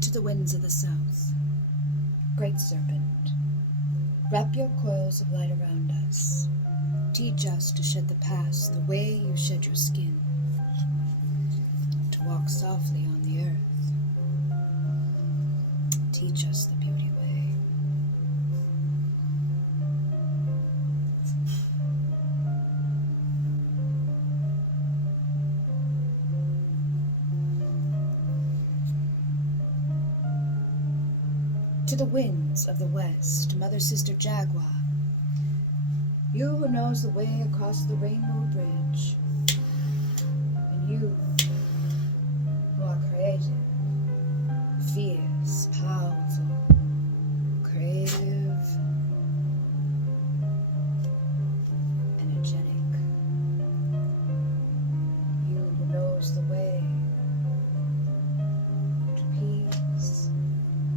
To the winds of the south, Great Serpent, wrap your coils of light around us. Teach us to shed the past the way you shed your skin, to walk softly on the earth. Teach us the beauty way. To the winds of the west, Mother Sister Jaguar, you who knows the way across the Rainbow Bridge, and you who are creative, fierce, powerful, creative, energetic, you who knows the way to peace,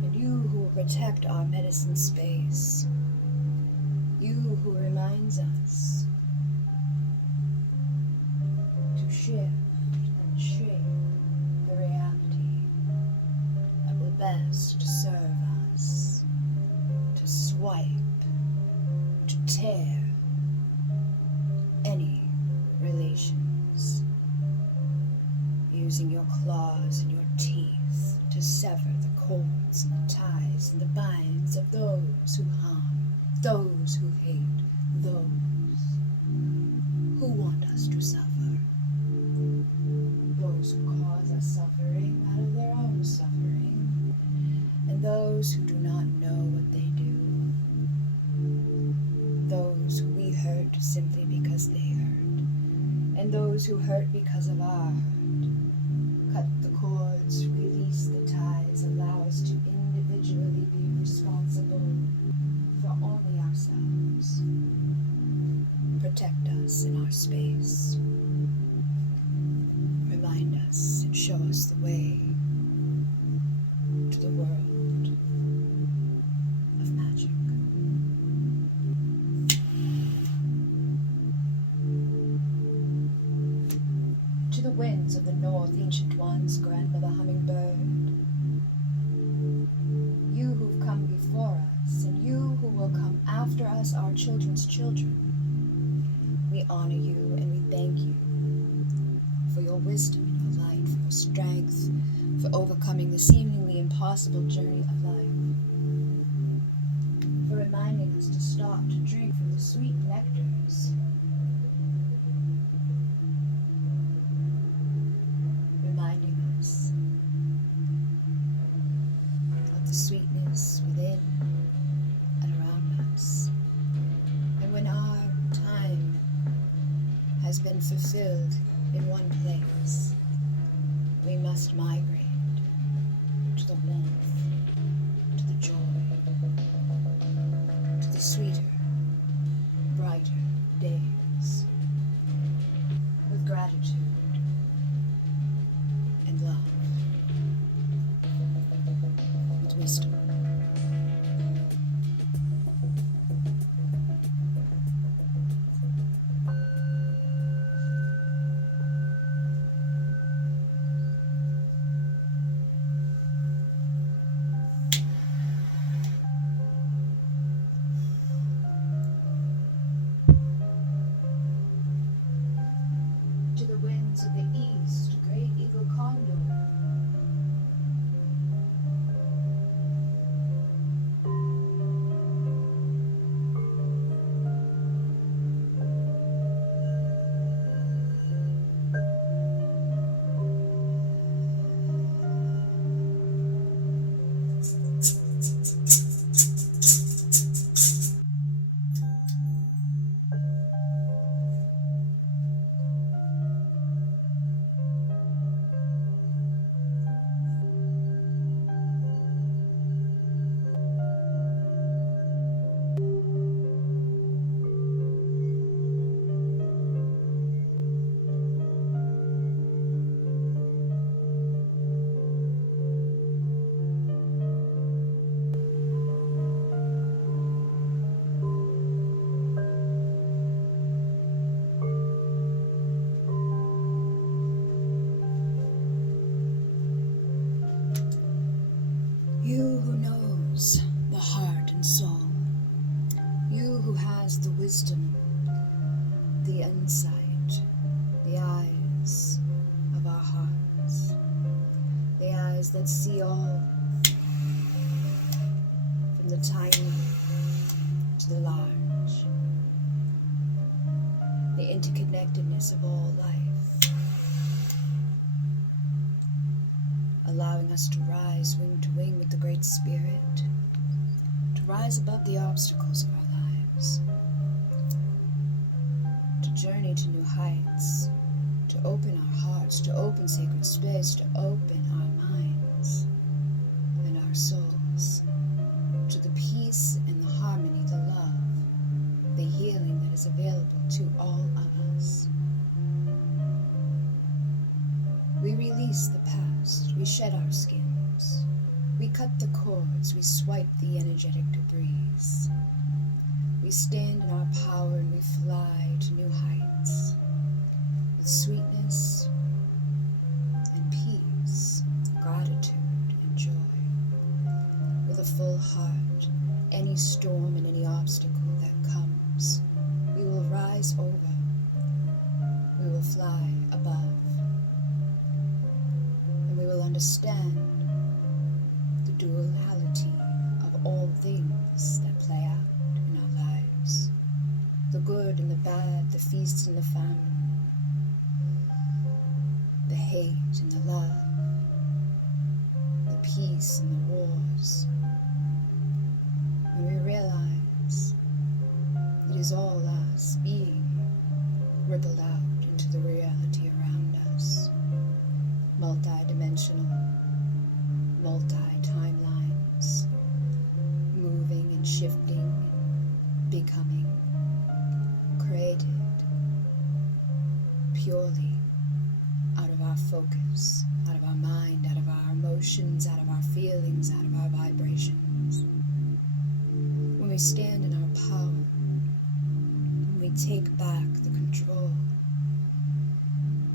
and you who will protect our medicine space, you who reminds us to shift and shape the reality that will best serve us, to swipe, to tear any relations, using your claws and your teeth to sever the cords and the ties and the binds of those who harm, those who hate, those who want us to suffer, those who cause us suffering out of their own suffering, and those who do not know what they do, those who we hurt simply because they hurt, and those who hurt because of our hurt. Cut the cords, release the ties, allow us to individually be responsible for only ourselves. Protect us in our space. Remind us and show us the way to the world of magic. To the winds of the north, ancient ones, grandmother hummingbird, you who've come before us, and you who will come after us, our children's children, we honor you and we thank you for your wisdom and your light, for your strength, for overcoming the seemingly impossible journey of life, for reminding us to stop to drink from the sweet nectars, reminding us of the sweetness within and around us. And when our time has been fulfilled in one place, we must migrate to the warmth, to the joy, to the sweeter, brighter days, with gratitude and love, with wisdom. the insight, the eyes of our hearts, the eyes that see all, from the tiny to the large, the interconnectedness of all life, allowing us to rise wing to wing with the Great Spirit, to rise above the obstacles of our lives, to journey to new heights, to open our hearts, to open sacred space, to open our minds and our souls to the peace and the harmony, the love, the healing that is available to all of us. We release the past, we shed our skins, we cut the cords, we swipe the energetic debris. We stand in our power and we fly to new heights with sweetness and peace, gratitude and joy. With a full heart, any storm and any obstacle that comes, we will rise over, we will fly above, and we will understand the duality of all things that play out in our lives, the good and the bad, the feast and the famine, the hate and the love, the peace and the wars. And we realize it is all us being rippled out into the reality around us, multi-dimensional, multi-timelines, moving and shifting, becoming, created purely out of our focus, out of our mind, out of our emotions, out of our feelings, out of our vibrations. When we stand in our power, when we take back the control,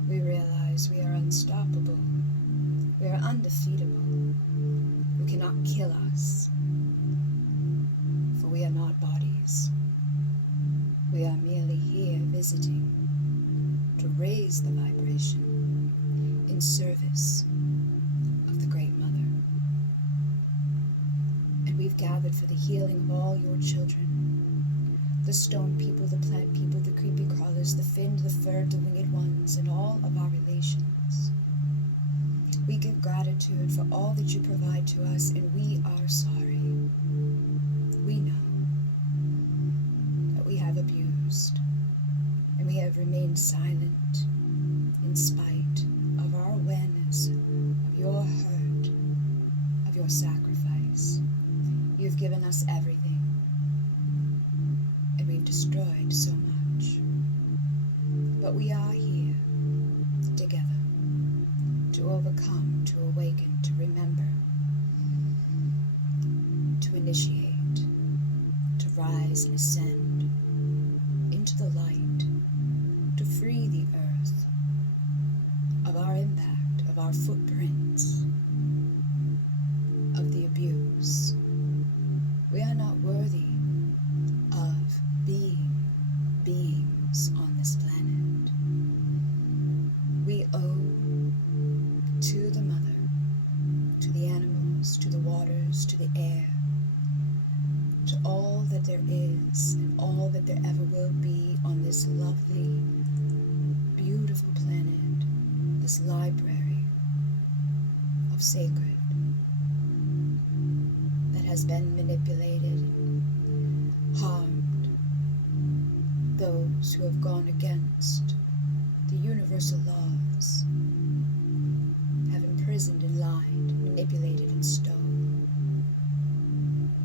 we realize we are unstoppable, we are undefeatable, we cannot kill us, for we are not bodies. We are merely here visiting to raise the vibration in service of the Great Mother. And we've gathered for the healing of all your children, the stone people, the plant people, the creepy crawlers, the finned, the furred, the winged ones, and all of our relations. We give gratitude for all that you provide to us, and we are sorry. We know that we have abused, and we have remained silent in spite of our awareness of your hurt, of your sacrifice. You've given us everything, and we've destroyed so much. But we are here together to overcome, to awaken, to remember, to initiate, to rise and ascend into the light, to free the earth of our impact, of our footprints, of the abuse. We are not worthy of being beings on this planet. We owe to the mother, to the animals, to the waters, to the air, to all that there is and all that there ever will be on this lovely, beautiful planet, this library of sacred that has been manipulated, harmed those who have gone against the universal laws, have imprisoned and lied, manipulated and stole.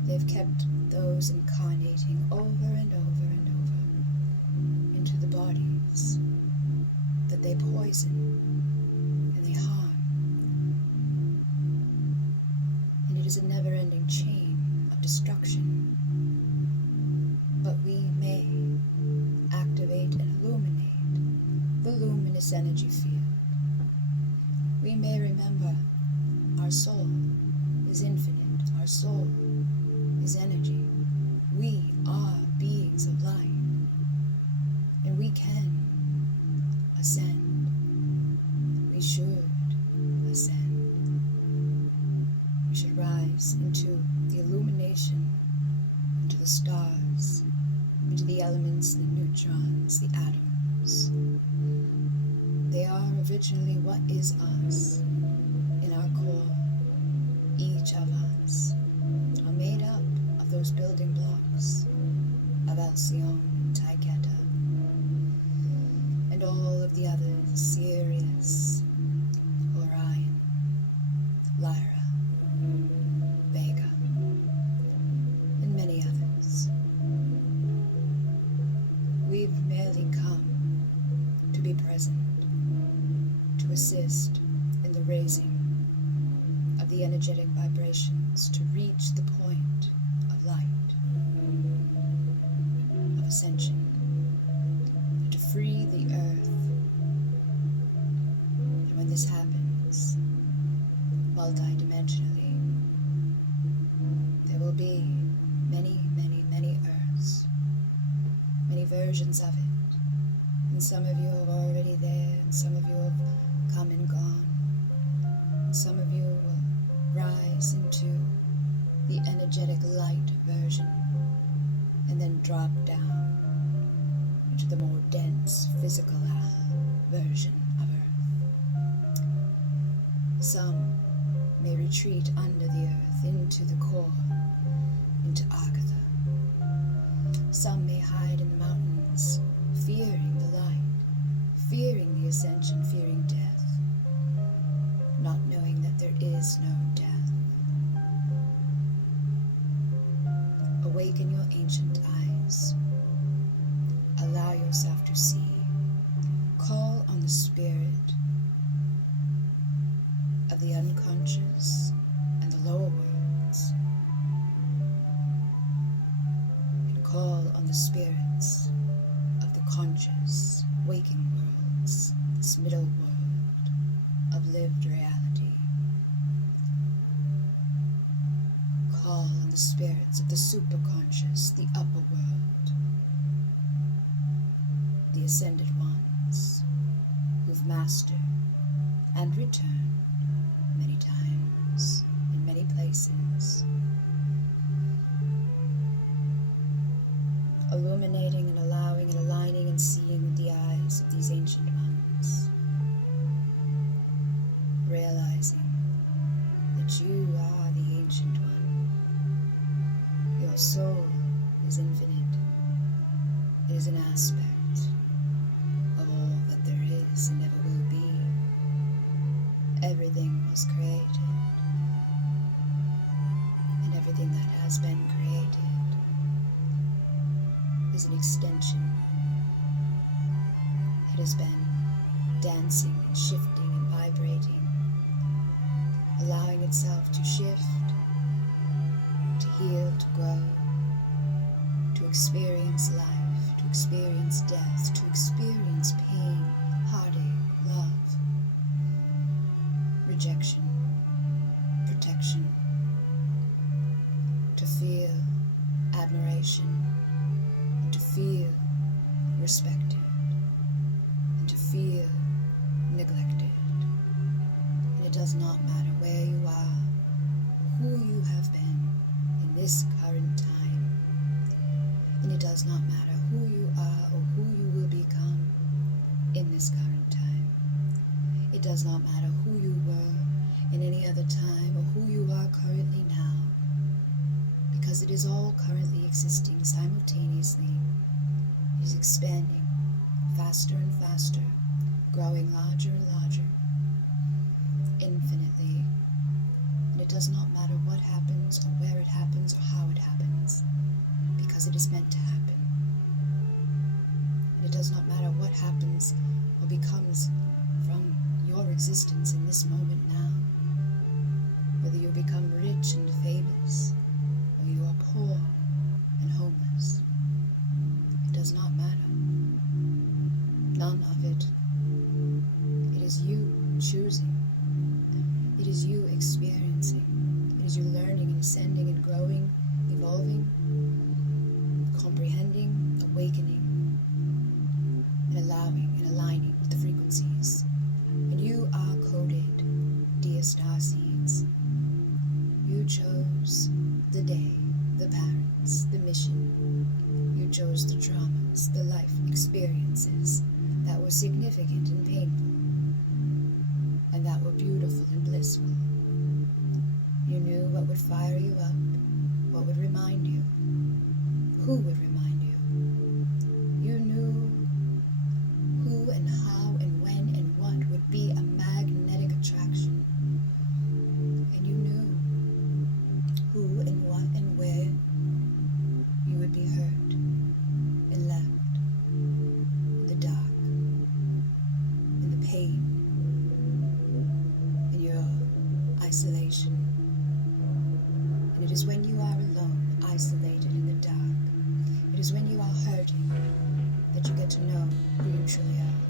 They've kept those incarnating over and over and over into the bodies that they poison and they harm. And it is a never-ending chain of destruction. But we may activate and illuminate the luminous energy field. We may remember our soul is infinite, our soul is energy. We are beings of light, and we can particles, the atoms. They are originally what is us. In our core, each of us are made up of those building blocks of Alcyone and Taiketa, and all of the others, Sirius, Orion, Lyra, Vega, and many others. We've merely come to be present, to assist in the raising of the energetic vibrations, to reach the point of light, of ascension, and to free the earth. And when this happens, multidimensionally, there will be many, many, many earths, many versions of it, and some of you are already there, and some of you have come and gone. Some of you will rise into the energetic light version and then drop down into the more dense physical version of Earth. Some may retreat under the earth into the core, into Agatha. Some may hide in the mountains, fearing the light, fearing the ascension, fearing death, not knowing that there is no death. Awaken your ancient eyes. Allow yourself to see. Call on the spirit of the unconscious and the lower worlds, and call on the spirits of the conscious, waking worlds, this middle world of lived reality. Call on the spirits of the superconscious, the upper world, the ascended ones who've mastered and returned many times in many places, illuminating and allowing and aligning and seeing with the eyes of these ancient ones, realizing that you are the ancient one. Your soul is infinite. It is an aspect of all that there is and ever will be. Everything was created, and everything that has been created is an extension. It has been dancing and shifting and vibrating, allowing itself to shift, to heal, to grow, to experience life, to experience death, to experience pain, heartache, love, rejection, protection, to feel admiration, and to feel respected, and to feel neglected. And it does not matter where you are, or who you have been in this current time. And it does not matter who you are or who you will become in this current time. It does not matter who you were in any other time or who you are currently now, because it is all currently existing simultaneously. It is expanding faster and faster, growing larger and larger, infinitely. And it does not matter what happens or where it happens or how it happens, because it is meant to happen. And it does not matter what happens or becomes from your existence in this moment now, whether you become rich and famous or you are poor and homeless. It does not matter. None of it. It is you choosing. It is you experiencing. It is you learning and ascending and growing, evolving, comprehending, awakening, and allowing and aligning with the frequencies. And you are coded, dear starseeds. You chose the day, the parents, the mission. You chose the traumas, the life experience. experiences that were significant and painful, and that were beautiful and blissful. You knew what would fire you up, what would remind you, who would remind you. You knew who and how and when and what would be a magnetic attraction. And you knew who and what and where you would be hurt and left in the dark, in the pain, in your isolation. And it is when you are alone, isolated in the dark, it is when you are hurting that you get to know who you truly are.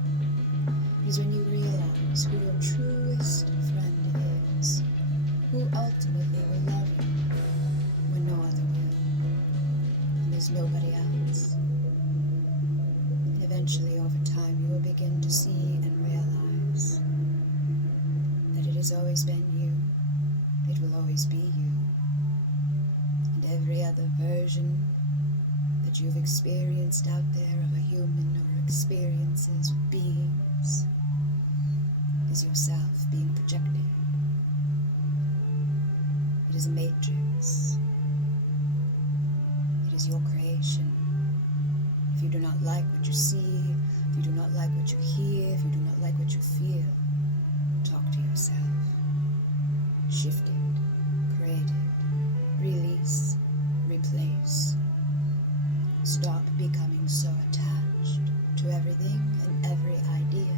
It is when you realize who your truest friend is, who ultimately will love you when no other will, and there's nobody else. And eventually, over time, you will begin to see and realize that it has always been you, it will always be you, and every other version that you've experienced out there of a human or experiences with beings is yourself being projected. It is a matrix. It is your creation. If you do not like what you see, if you do not like what you hear, if you do not like what you feel, talk to yourself. Shift it, create it, release, replace. Stop becoming so attached to everything and every idea.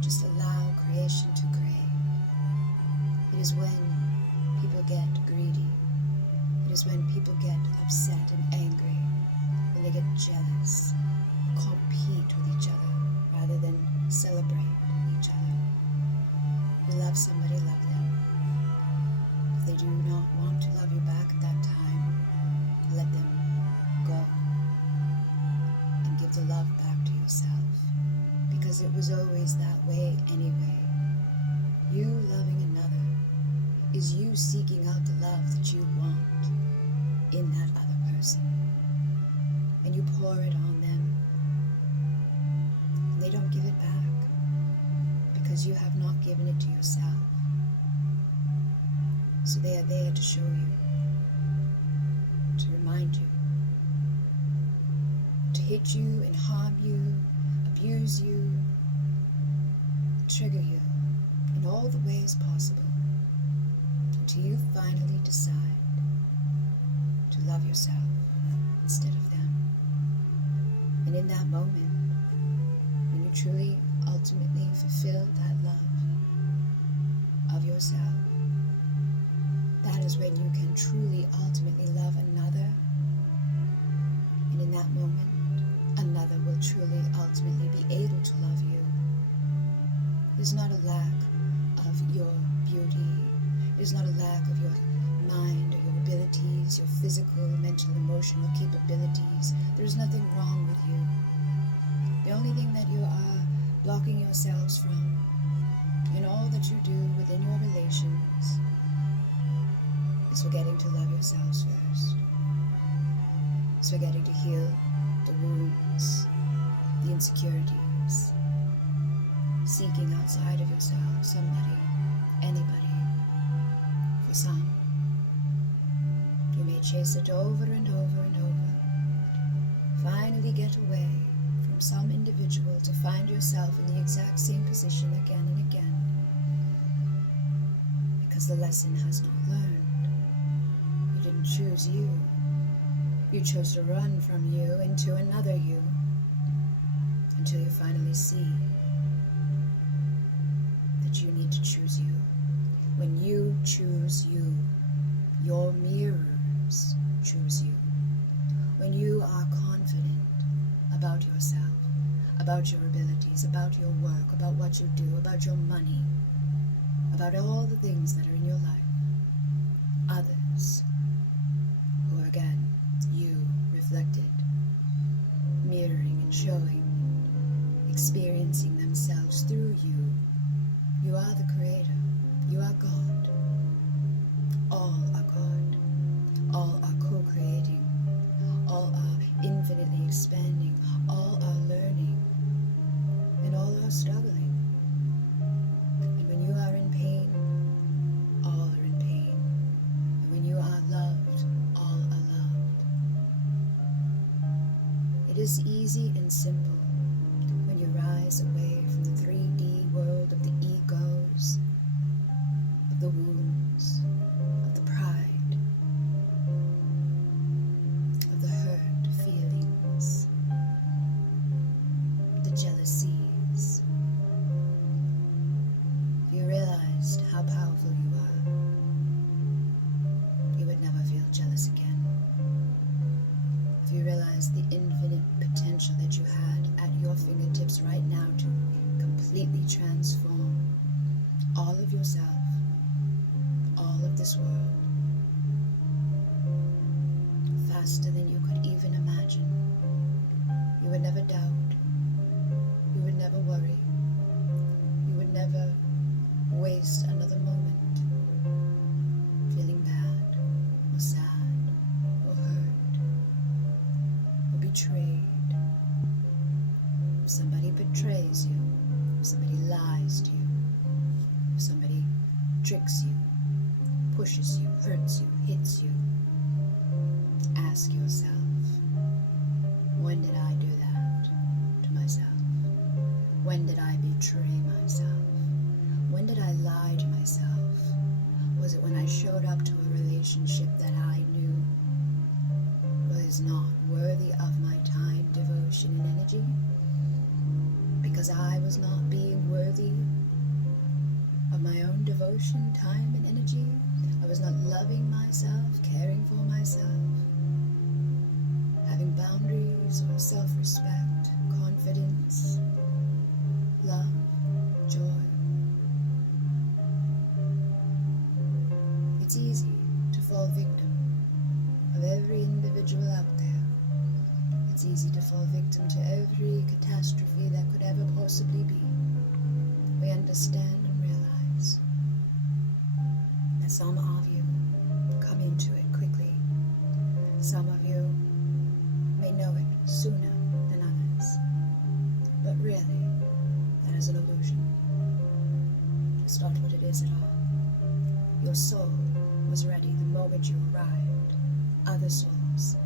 Just allow creation to create. It is when people get greedy. It is when people get upset and angry, when they get jealous, compete with each other rather than celebrate each other. If you love somebody, love them. If they do not want to love you back at that time, let them go and give the love back to yourself, because it was always that way anyway. You loving another is you seeking out the love that you want in that other person, and you pour it on them, and they don't give it back because you have not given it to yourself. So they are there to show you, to remind you, to hit you and harm you, abuse you, trigger you in all the ways possible, until you finally decide to love yourself instead of them. And in that moment, when you truly, ultimately fulfill that love of yourself, that is when you can truly, ultimately love another. And in that moment, another will truly, ultimately be able to love you. There's not a lack of your beauty. There's not a lack of your mind or your abilities, your physical, mental, emotional capabilities. There's nothing wrong with you. The only thing that you are blocking yourselves from in all that you do within your relations is forgetting to love yourselves first. It's forgetting to heal the wounds, the insecurities, seeking outside of yourself somebody, anybody. For some, you may chase it over and over and over, finally get away from some individual to find yourself in the exact same position again and again, because the lesson has not learned. You didn't choose you. You chose to run from you into another you, until you finally see that you need to choose you. When you choose you, your mirrors choose you. When you are confident about yourself, about your abilities, about your work, about what you do, about your money, about all the things that are in your life, others, who are again you reflected, mirroring and showing, experiencing themselves through you. You are the creator. You are God. All are God. All are co-creating. All are infinitely expanding, easy and simple when you rise away from the 3D world of the egos, of the wounds, of the pride, of the hurt feelings, the jealousies. If you realized how powerful you are, you would never feel jealous again. If you realized the infinite potential that you had at your fingertips right now to completely transform all of yourself, all of this world, faster than you could even imagine, you would never doubt, you would never worry, you would never waste another moment feeling bad or sad or hurt or betrayed. If somebody betrays you, if somebody lies to you, if somebody tricks you, pushes you, hurts you, hits you, ask yourself, when did I do that to myself? When did I betray myself? When did I lie to myself? Was it when I showed up to a relationship that I knew was not worthy of my time, devotion, and energy? Because I was not being worthy of my own devotion, time, and energy? I was not loving myself, caring for myself, having boundaries or self-respect, confidence, love, joy. It's easy to fall victim of every individual out there. It's easy to fall victim to every catastrophe that could ever possibly be. We understand and realize that some of you come into it quickly. Some of you may know it sooner than others. But really, that is an illusion. It's not what it is at all. Your soul was ready the moment you arrived. Other souls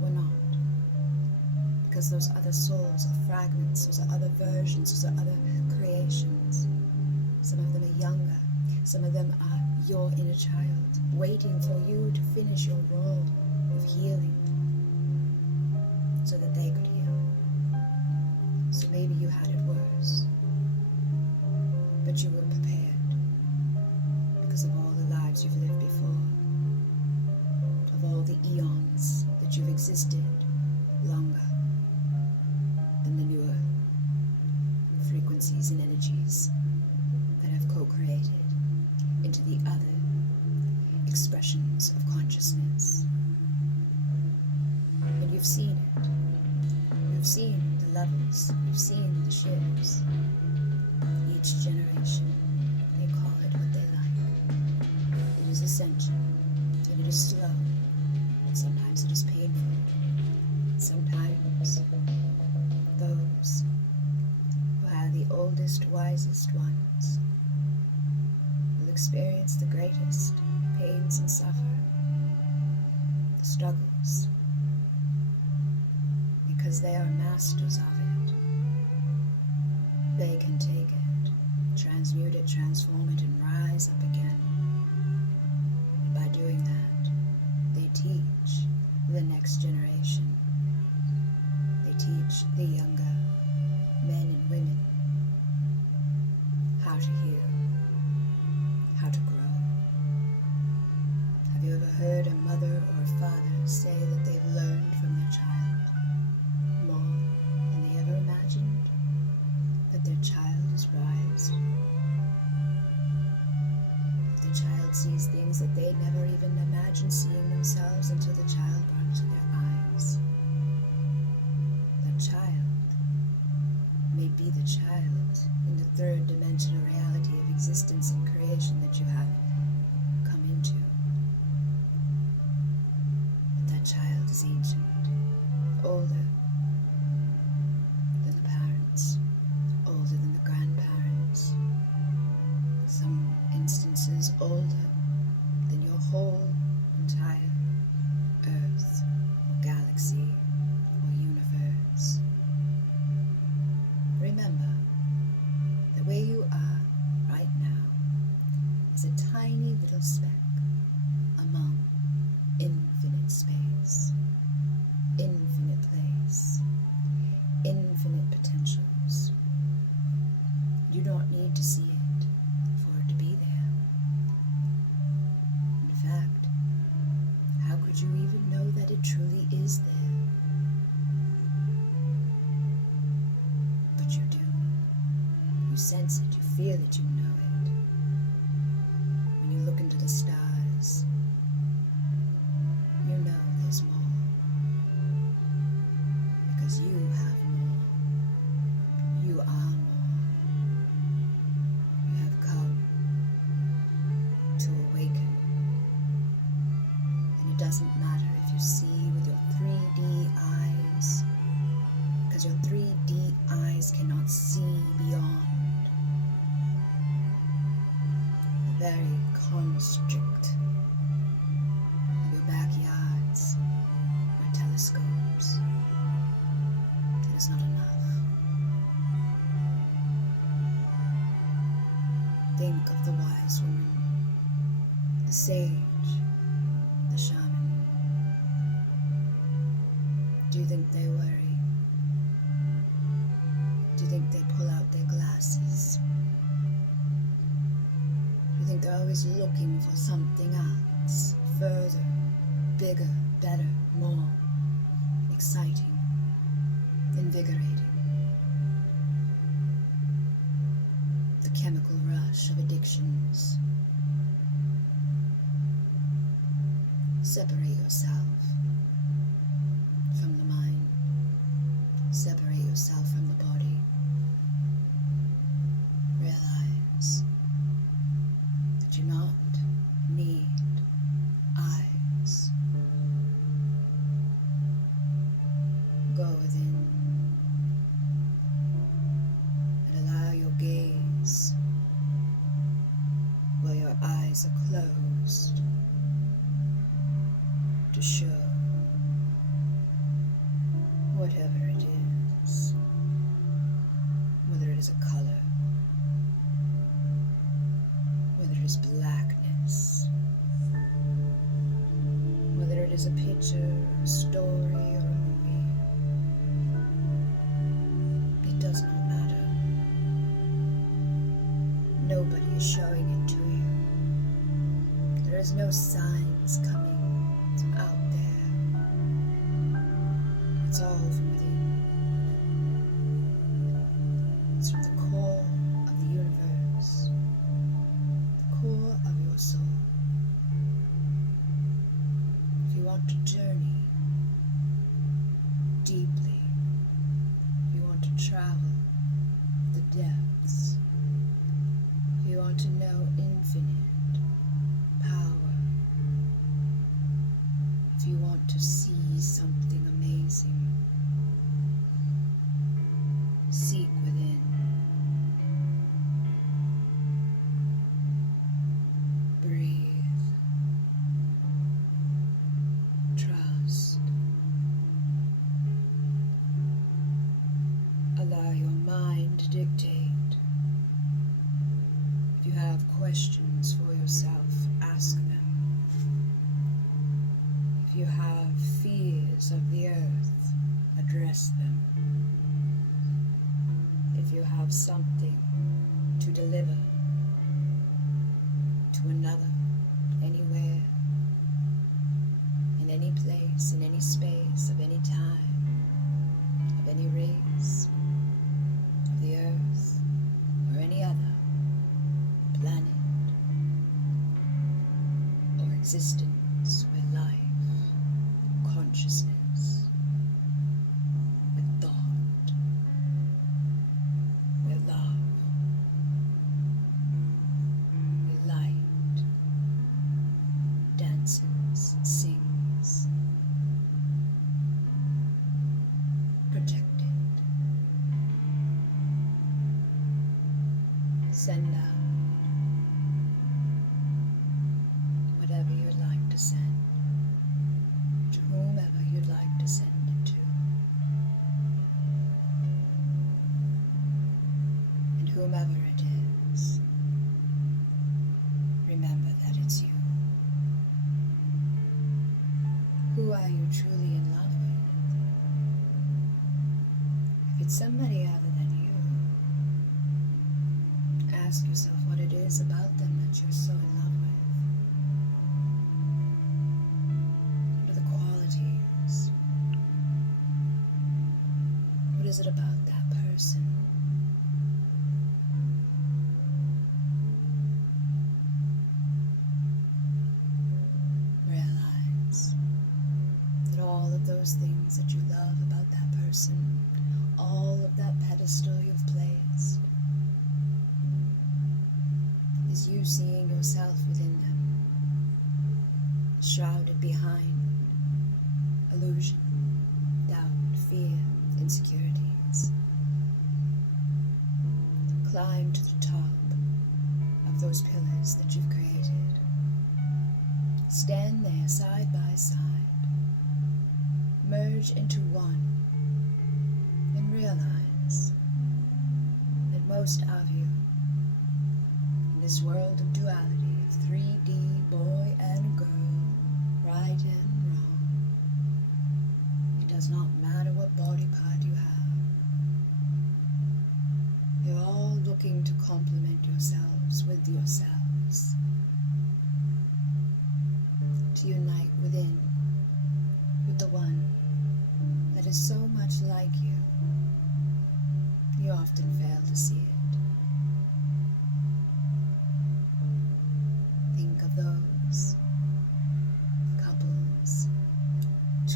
were not. Because those other souls are fragments, those are other versions, those are other creations. Some of them are younger, some of them are your inner child, waiting for you to finish your role of healing so that they could heal. So maybe you had it worse, but you were prepared because of all the lives you've lived before, of all the eons that you've existed longer than the newer frequencies and energies that have co-created into the other expressions of consciousness. And you've seen it. You've seen the levels. You've seen the shares. Each generation, they call it what they like. It is ascension, and it is slow, and sometimes it is painful. Sometimes those who are the oldest, wisest ones will experience the greatest pains and suffer, the struggles, because they are masters of it. They can take it, transmute it, transform it, and rise up again. And by doing that, they teach the next generation. They teach the younger men and women how to heal, how to grow. Have you ever heard a mother or a father say that they've learned from their child more than they ever imagined? That their child is wise? infinite potentials. You don't need to see it for it to be there. In fact, how could you even know that it truly is there? But you do. You sense it, you feel it, you know it. When you look into the stars, you know there's more. Because you have more. You are more. You have come to awaken. And it doesn't matter if you see with your 3D eyes, because your 3D eyes cannot see beyond the very constrict of your backyards or telescopes. It is not enough. Think of the wise woman, the sage, the shaman. Do you think they worry? Do you think they pull out their glasses? Do you think they're always looking for something else, further, bigger, better, more exciting, invigorating? The chemical rush of addictions. Separate yourself from the mind. Separate yourself from the body. Realize that you not need eyes. Go within and allow your gaze, while your eyes are closed, to show whatever it is, whether it is a color, whether it is blackness, whether it is a picture, a story, or a movie. It does not matter. Nobody is showing it to you. There is no signs coming from out there. It's all from within. It's from the core of the universe, the core of your soul. If you want to journey deeply, if you want to travel the depths, if you want to know infinite power, if you want to see something amazing, seek within. Breathe. Trust. Allow your mind to dictate. If you have questions for yourself, ask them. If you have fears of the earth, address them. If you have something to deliver to another, anywhere, in any place, in any space, of any time, of any race, of the earth, or any other planet or existence where life, consciousness, with thought, where love, where light dances, sings, protected. Send out whatever you'd like to send, to whomever you'd like to send it to. And whomever it is, remember that it's you. Who are you truly in love with? If it's somebody ask yourself what it is about them that you're so in love with. What are the qualities? What is it about that person? Realize that all of those things that you love about that person, all of that pedestal you've placed, is you seeing yourself within them, shrouded behind illusion, doubt, fear, insecurities. Climb to the top of those pillars that you've created. Stand there side by side, merge into one, and realize that most of you in this world of duality, of 3D, boy and girl, right and wrong, it does not matter what body part you have. You're all looking to complement yourselves with yourselves, to unite within with the one that is so much like you. You often fail to see it. Think of those couples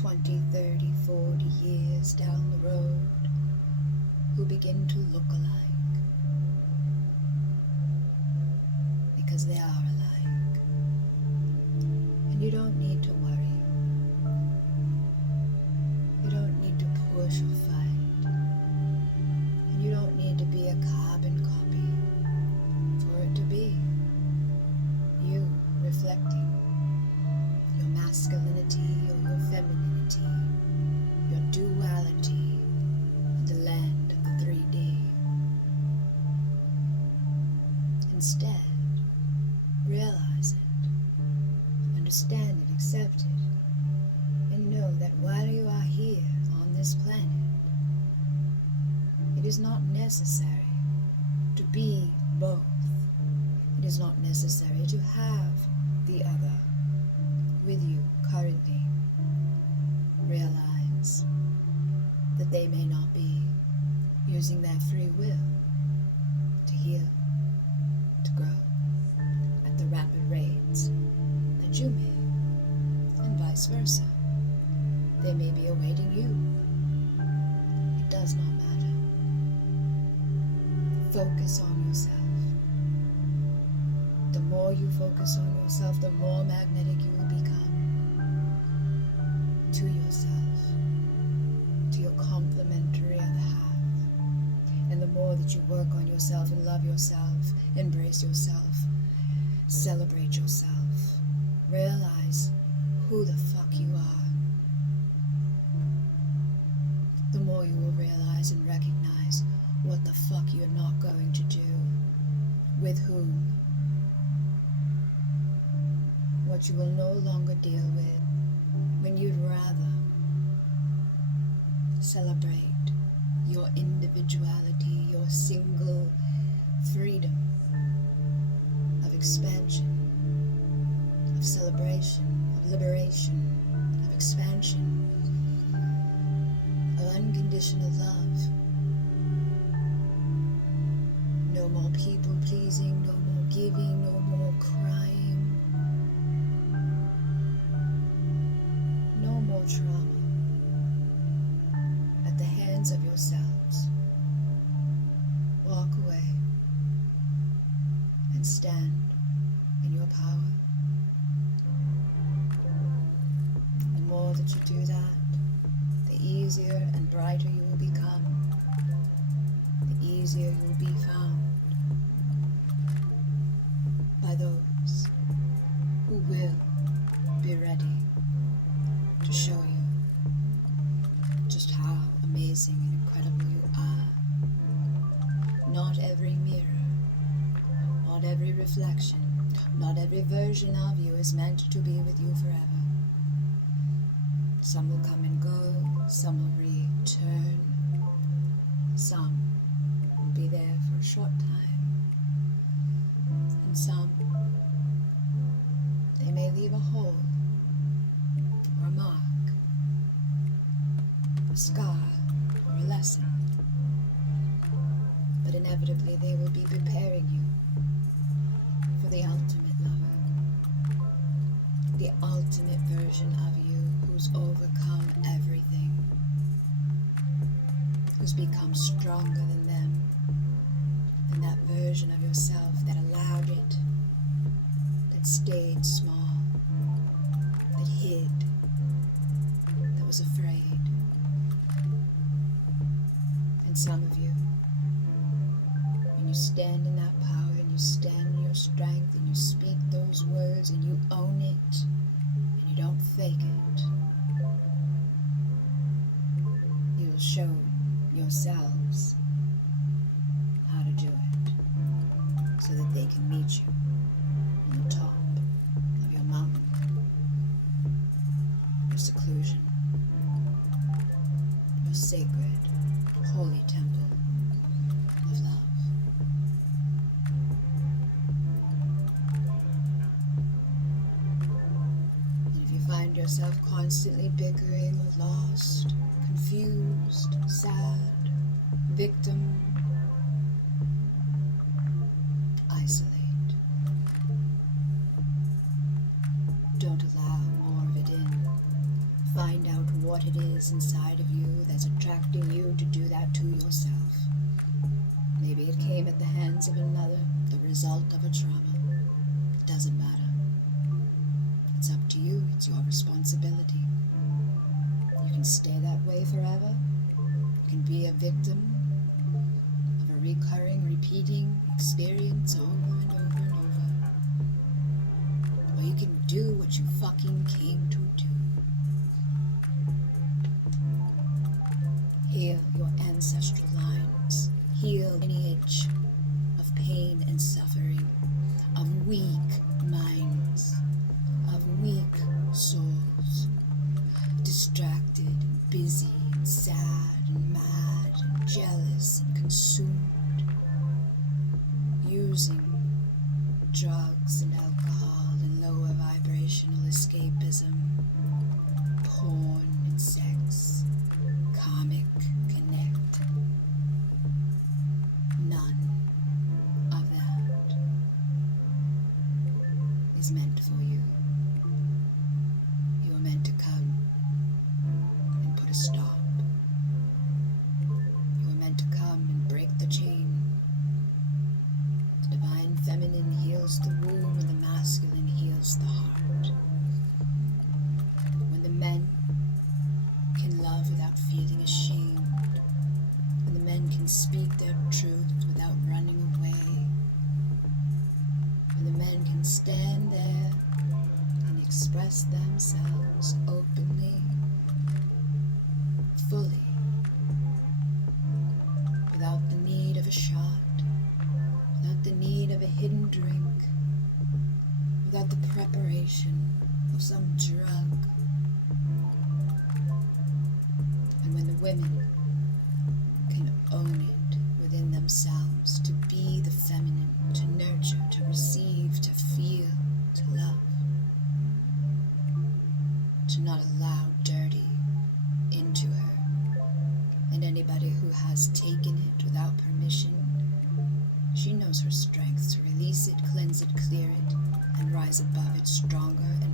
20, 30, 40 years down the road who begin to look alike because they are alike. And you don't need to worry. You don't need to push or fight. And you don't need to be a carbon copy for it to be you reflecting your masculinity or your femininity, your duality in the land of the 3D. Instead, realize it, understand it, accept it, and know that while you are here on this planet, it is not necessary to be both. It is not necessary to have the other with you currently. Realize that they may not be using their free will to heal, to grow at the rapid rates that you may, and vice versa. They may be awaiting you. It does not matter. Focus on yourself. The more you focus on yourself, the more magnetic you will become to yourself, to your complementary other half. And the more that you work on yourself and love yourself, embrace yourself, celebrate yourself, realize who the fuck you are, the more you will realize and recognize what the fuck you're not going to do, with whom, what you will no longer deal with, when you'd rather celebrate your individuality, your single freedom of expansion, of celebration, of liberation, of expansion, of unconditional love. No more people pleasing, no more giving, no more crying, no more trauma at the hands of yourselves. Walk away and stand in your power. The more that you do that, the easier and brighter you will become, the easier you will be found by those who will be ready to show you just how amazing and incredible you are. Not every mirror, not every reflection, not every version of you is meant to be with you forever. Some will come and go, some will return, some will be there for a short time, scar or a lesson. But inevitably they will be preparing you for the ultimate lover. The ultimate version of you who's overcome everything. Who's become stronger than them. Than that version of yourself that allowed it. That stayed small. That hid. That was afraid. And some of you, when you stand in that power and you stand in your strength and you speak those words and you own it and you don't fake it, you'll show yourselves how to do it so that they can meet you on the top of your mountain, your seclusion, your sacred, holy temple of love. And if you find yourself constantly bickering or lost, confused, sad, victim, isolate. Don't allow more of it in. Find out what it is inside of you that's attracting you to do that to yourself. Maybe it came at the hands of another, the result of a trauma. It doesn't matter. It's up to you. It's your responsibility. You can stay that way forever. You can be a victim of a recurring, repeating experience over and over and over. Or you can do what you fucking came to do. Heal your ancestral lines. Heal lineage of pain and suffering, of weak minds, of weak souls, distracted and busy and sad and mad and jealous and consumed, using drugs and alcohol and lower vibrational escapism, porn and sex, karmic connect. None of that is meant for you. You are meant to come and put a stop. You are meant to come and break the chain. The divine feminine heals the womb and the masculine heals the heart. When the men can love without feeling ashamed, when the men can speak their truth without running away, when the men can stand there and express themselves openly, fully, without the need of a shot, without the need of a hidden drink, without the preparation of some drug. And when the women can own it within themselves, to be the feminine, to nurture, to receive, to feel, to love, to not allow dirty into her. And anybody who has taken it without permission, she knows her strength to release it, cleanse it, clear it, and rise above it stronger and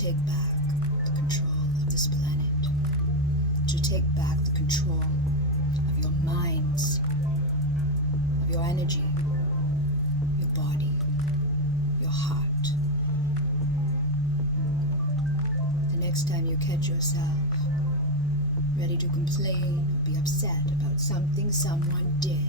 take back the control of this planet, to take back the control of your minds, of your energy, your body, your heart. The next time you catch yourself ready to complain or be upset about something someone did,